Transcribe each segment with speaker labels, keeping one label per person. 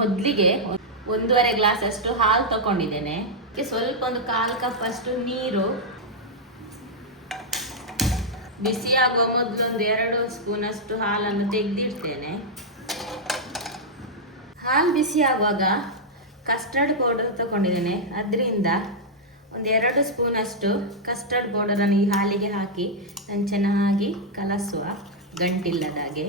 Speaker 1: ಮೊದಲಿಗೆ ಒಂದೂವರೆ ಗ್ಲಾಸ್ ಅಷ್ಟು ಹಾಲು ತಗೊಂಡಿದ್ದೇನೆ. ಸ್ವಲ್ಪ ಒಂದು ಕಾಲು ಕಪ್ ಅಷ್ಟು ನೀರು. ಬಿಸಿ ಆಗುವ ಮೊದಲು ಒಂದು ಎರಡು ಸ್ಪೂನ್ ಅಷ್ಟು ಹಾಲನ್ನು ತೆಗೆದಿಡ್ತೇನೆ. ಹಾಲು ಬಿಸಿ ಆಗುವಾಗ ಕಸ್ಟರ್ಡ್ ಪೌಡರ್ ತಗೊಂಡಿದ್ದೇನೆ. ಅದರಿಂದ ಒಂದು ಎರಡು ಸ್ಪೂನ್ ಅಷ್ಟು ಕಸ್ಟರ್ಡ್ ಪೌಡರನ್ನು ಈ ಹಾಲಿಗೆ ಹಾಕಿ ನಾನು ಚೆನ್ನಾಗಿ ಕಲಸುವ ಗಂಟಿಲ್ಲದ ಹಾಗೆ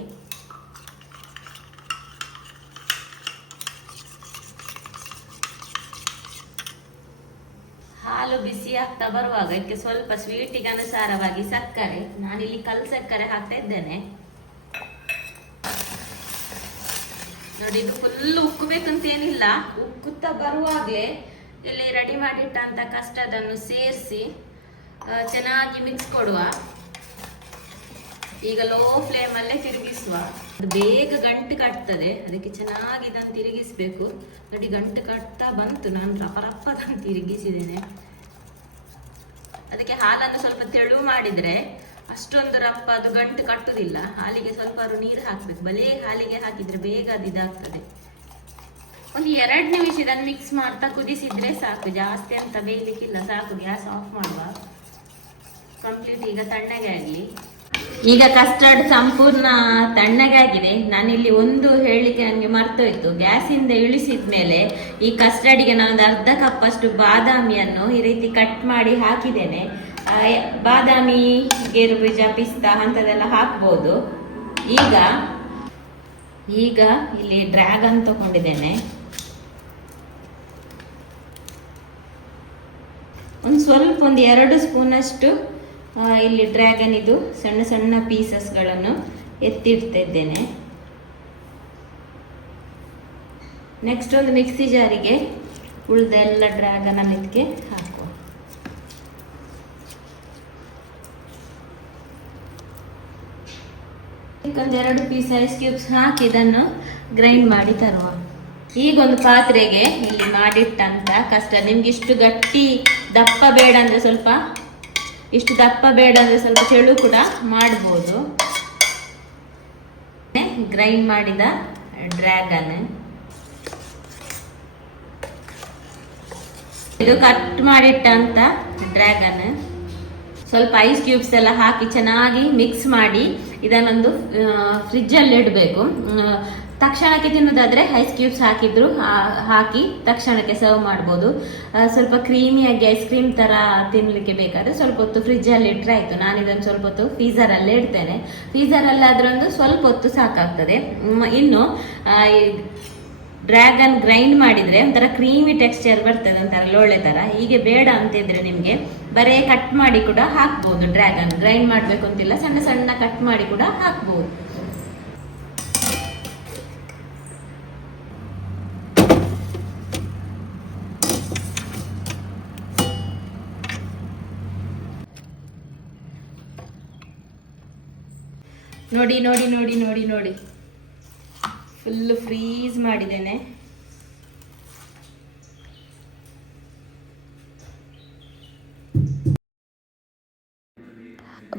Speaker 1: ಹಾಲು ಬಿಸಿ ಆಗ್ತಾ ಬರುವಾಗ ಇದಕ್ಕೆ ಸ್ವಲ್ಪ ಸ್ವೀಟಿಗೆ ಅನುಸಾರವಾಗಿ ಸಕ್ಕರೆ. ನಾನಿಲ್ಲಿ ಕಲ್ ಸಕ್ಕರೆ ಹಾಕ್ತಾ ಇದ್ದೇನೆ. ನೋಡಿ, ಇದು ಫುಲ್ ಉಕ್ಕಬೇಕಂತ ಏನಿಲ್ಲ ಉಕ್ಕುತ್ತಾ ಬರುವಾಗಲೇ ಇಲ್ಲಿ ರೆಡಿ ಮಾಡಿಟ್ಟಂತ ಕಷ್ಟದನ್ನು ಸೇರಿಸಿ ಚೆನ್ನಾಗಿ ಮಿಕ್ಸ್ ಕೊಡುವ. ಈಗ ಲೋ ಫ್ಲೇಮಲ್ಲೇ ತಿರುಗಿಸುವ. ಅದು ಬೇಗ ಗಂಟು ಕಟ್ತದೆ. ಅದಕ್ಕೆ ಚೆನ್ನಾಗಿ ಇದನ್ನು ತಿರುಗಿಸ್ಬೇಕು. ನೋಡಿ, ಗಂಟು ಕಟ್ತಾ ಬಂತು. ನಾನು ರಪ ರಪ್ಪದನ್ನು ತಿರುಗಿಸಿದ್ದೇನೆ. ಅದಕ್ಕೆ ಹಾಲನ್ನು ಸ್ವಲ್ಪ ತೆಳು ಮಾಡಿದ್ರೆ ಅಷ್ಟೊಂದು ರಪ್ಪ, ಅದು ಗಂಟು ಕಟ್ಟುವುದಿಲ್ಲ ಹಾಲಿಗೆ ಸ್ವಲ್ಪ ನೀರು ಹಾಕಬೇಕು. ಬಲೇ ಹಾಲಿಗೆ ಹಾಕಿದ್ರೆ ಬೇಗ ಅದು ಇದಾಗ್ತದೆ. ಒಂದು ಎರಡು ನಿಮಿಷ ಇದನ್ನು ಮಿಕ್ಸ್ ಮಾಡ್ತಾ ಕುದಿಸಿದ್ರೆ ಸಾಕು. ಜಾಸ್ತಿ ಅಂತ ಬೇಯಲಿಕ್ಕಿಲ್ಲ. ಸಾಕು, ಗ್ಯಾಸ್ ಆಫ್ ಮಾಡುವ. ಕಂಪ್ಲೀಟ್ ಈಗ ತಣ್ಣಗೆ ಆಗಲಿ. ಈಗ ಕಸ್ಟರ್ಡ್ ಸಂಪೂರ್ಣ ತಣ್ಣಗಾಗಿದೆ. ನಾನು ನಾನಿಲ್ಲಿ ಒಂದು ಹೇಳಿಕೆ ನನಗೆ ಮರ್ತೋಯ್ತು. ಗ್ಯಾಸಿಂದ ಇಳಿಸಿದ ಮೇಲೆ ಈ ಕಸ್ಟರ್ಡಿಗೆ ನಾನು ಅರ್ಧ ಕಪ್ ಅಷ್ಟು ಬಾದಾಮಿಯನ್ನು ಈ ರೀತಿ ಕಟ್ ಮಾಡಿ ಹಾಕಿದ್ದೇನೆ. ಬಾದಾಮಿ, ಗೇರು ಪಿಸ್ತಾ ಅಂಥದ್ದೆಲ್ಲ ಹಾಕ್ಬೋದು. ಈಗ ಈಗ ಇಲ್ಲಿ ಡ್ರ್ಯಾಗನ್ ತಗೊಂಡಿದ್ದೇನೆ. ಒಂದು ಸ್ವಲ್ಪ ಒಂದು ಎರಡು ಸ್ಪೂನಷ್ಟು ಇಲ್ಲಿ ಡ್ರ್ಯಾಗನ್ ಇದು ಸಣ್ಣ ಸಣ್ಣ ಪೀಸಸ್ಗಳನ್ನು ಗಳನ್ನು ಎತ್ತಿಡ್ತಿದ್ದೇನೆ. ನೆಕ್ಸ್ಟ್ ಒಂದು ಮಿಕ್ಸಿ ಜಾರಿಗೆ ಉಳಿದ ಎಲ್ಲ ಡ್ರ್ಯಾಗನ್ ಇದಕ್ಕೆ ಹಾಕುವ. ಒಂದು ಎರಡು ಪೀಸ್ ಐಸ್ ಕ್ಯೂಬ್ಸ್ ಹಾಕಿ ಇದನ್ನು ಗ್ರೈಂಡ್ ಮಾಡಿ ತರುವ. ಈಗ ಒಂದು ಪಾತ್ರೆಗೆ ಇಲ್ಲಿ ಮಾಡಿಟ್ಟಂತ ಕಷ್ಟ. ನಿಮ್ಗೆ ಇಷ್ಟು ಗಟ್ಟಿ ದಪ್ಪ ಬೇಡ ಅಂದ್ರೆ ಸ್ವಲ್ಪ ಇಷ್ಟು ದಪ್ಪ ಬೇಡ ಅಂದ್ರೆ ಸ್ವಲ್ಪ ತೆಳು ಕೂಡ ಮಾಡ್ಬೋದು. ಗ್ರೈಂಡ್ ಮಾಡಿದ ಡ್ರ್ಯಾಗನ್. ಇದು ಕಟ್ ಮಾಡಿಟ್ಟಂತ ಡ್ರ್ಯಾಗನ್. ಸ್ವಲ್ಪ ಐಸ್ ಕ್ಯೂಬ್ಸ್ ಎಲ್ಲ ಹಾಕಿ ಚೆನ್ನಾಗಿ ಮಿಕ್ಸ್ ಮಾಡಿ ಇದನ್ನೊಂದು ಫ್ರಿಜ್ಜಲ್ಲಿ ಇಡಬೇಕು. ತಕ್ಷಣಕ್ಕೆ ತಿನ್ನೋದಾದರೆ ಐಸ್ ಕ್ಯೂಬ್ಸ್ ಹಾಕಿದ್ರು ಹಾಕಿ ತಕ್ಷಣಕ್ಕೆ ಸರ್ವ್ ಮಾಡ್ಬೋದು. ಸ್ವಲ್ಪ ಕ್ರೀಮಿಯಾಗಿ ಐಸ್ ಕ್ರೀಮ್ ಥರ ತಿನ್ನಲಿಕ್ಕೆ ಬೇಕಾದರೆ ಸ್ವಲ್ಪ ಹೊತ್ತು ಫ್ರಿಜ್ಜಲ್ಲಿ ಇಟ್ಟರೆ ಆಯಿತು. ನಾನು ಇದನ್ನು ಸ್ವಲ್ಪ ಹೊತ್ತು ಫೀಸರಲ್ಲೇ ಇಡ್ತೇನೆ. ಫೀಸರಲ್ಲಾದ್ರೊಂದು ಸ್ವಲ್ಪ ಹೊತ್ತು ಸಾಕಾಗ್ತದೆ. ಇನ್ನು ಡ್ರ್ಯಾಗನ್ ಗ್ರೈಂಡ್ ಮಾಡಿದ್ರೆ ಒಂಥರ ಕ್ರೀಮಿ ಟೆಕ್ಸ್ಚರ್ ಬರ್ತದೆ, ಒಂಥರ ಲೋಳೆ ತರ. ಹೀಗೆ ಬೇಡ ಅಂತಿದ್ರೆ ನಿಮಗೆ ಬರೇ ಕಟ್ ಮಾಡಿ ಕೂಡ ಹಾಕ್ಬೋದು. ಡ್ರ್ಯಾಗನ್ ಗ್ರೈಂಡ್ ಮಾಡಬೇಕು ಅಂತಿಲ್ಲ, ಸಣ್ಣ ಸಣ್ಣ ಕಟ್ ಮಾಡಿ ಕೂಡ ಹಾಕ್ಬೋದು. ನೋಡಿ ನೋಡಿ ನೋಡಿ ನೋಡಿ ನೋಡಿ. ಫುಲ್ಲು ಫ್ರೀಸ್ ಮಾಡಿದ್ದೇನೆ.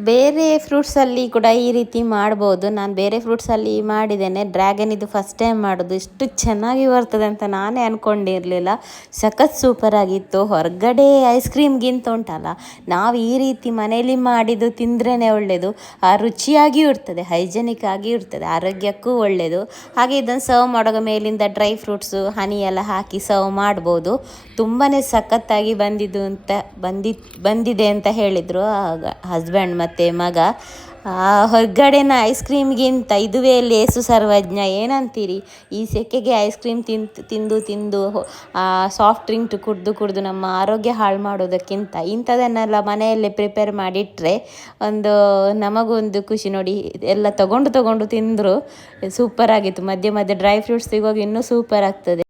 Speaker 2: ಬೇರೆ ಫ್ರೂಟ್ಸಲ್ಲಿ ಕೂಡ ಈ ರೀತಿ ಮಾಡ್ಬೋದು. ನಾನು ಬೇರೆ ಫ್ರೂಟ್ಸಲ್ಲಿ ಮಾಡಿದ್ದೇನೆ. ಡ್ರ್ಯಾಗನ್ ಇದು ಫಸ್ಟ್ ಟೈಮ್ ಮಾಡೋದು. ಇಷ್ಟು ಚೆನ್ನಾಗಿ ಬರ್ತದೆ ಅಂತ ನಾನೇ ಅಂದ್ಕೊಂಡಿರಲಿಲ್ಲ ಸಖತ್ ಸೂಪರ್ ಆಗಿತ್ತು. ಹೊರಗಡೆ ಐಸ್ ಕ್ರೀಮ್ಗಿಂತ ಉಂಟಲ್ಲ, ನಾವು ಈ ರೀತಿ ಮನೆಯಲ್ಲಿ ಮಾಡಿದ್ದು ತಿಂದ್ರೇ ಒಳ್ಳೆಯದು ರುಚಿಯಾಗಿಯೂ ಇರ್ತದೆ ಹೈಜೆನಿಕ್ ಆಗಿಯೂ ಇರ್ತದೆ, ಆರೋಗ್ಯಕ್ಕೂ ಒಳ್ಳೆಯದು ಹಾಗೆ ಇದನ್ನು ಸರ್ವ್ ಮಾಡೋ ಮೇಲಿಂದ ಡ್ರೈ ಫ್ರೂಟ್ಸು ಹನಿ ಎಲ್ಲ ಹಾಕಿ ಸರ್ವ್ ಮಾಡ್ಬೋದು. ತುಂಬಾ ಸಖತ್ತಾಗಿ ಬಂದಿದ್ದು ಅಂತ, ಬಂದಿ, ಬಂದಿದೆ ಅಂತ ಹೇಳಿದರು ಹಸ್ಬೆಂಡ್ ಮತ್ತು. ಮಗ, ಆ ಹೊರಗಡೆನ ಐಸ್ ಕ್ರೀಮ್ಗಿಂತ ಇದುವೇ ಲೇಸು ಸರ್ವಜ್ಞ, ಏನಂತೀರಿ? ಈ ಸೆಕೆಗೆ ಐಸ್ ಕ್ರೀಮ್ ತಿಂದು ತಿಂದು ತಿಂದು ಸಾಫ್ಟ್ ಡ್ರಿಂಕ್ ಕುಡಿದು ಕುಡಿದು ನಮ್ಮ ಆರೋಗ್ಯ ಹಾಳು ಮಾಡೋದಕ್ಕಿಂತ ಇಂಥದನ್ನೆಲ್ಲ ಮನೆಯಲ್ಲೇ ಪ್ರಿಪೇರ್ ಮಾಡಿಟ್ಟರೆ ಒಂದು ನಮಗೊಂದು ಖುಷಿ ನೋಡಿ ಎಲ್ಲ ತಗೊಂಡು ತಗೊಂಡು ತಿಂದರು ಸೂಪರ್ ಆಗಿತ್ತು. ಮಧ್ಯೆ ಮಧ್ಯೆ ಡ್ರೈ ಫ್ರೂಟ್ಸ್ ಸಿಗುವಾಗ ಇನ್ನೂ ಸೂಪರ್ ಆಗ್ತದೆ.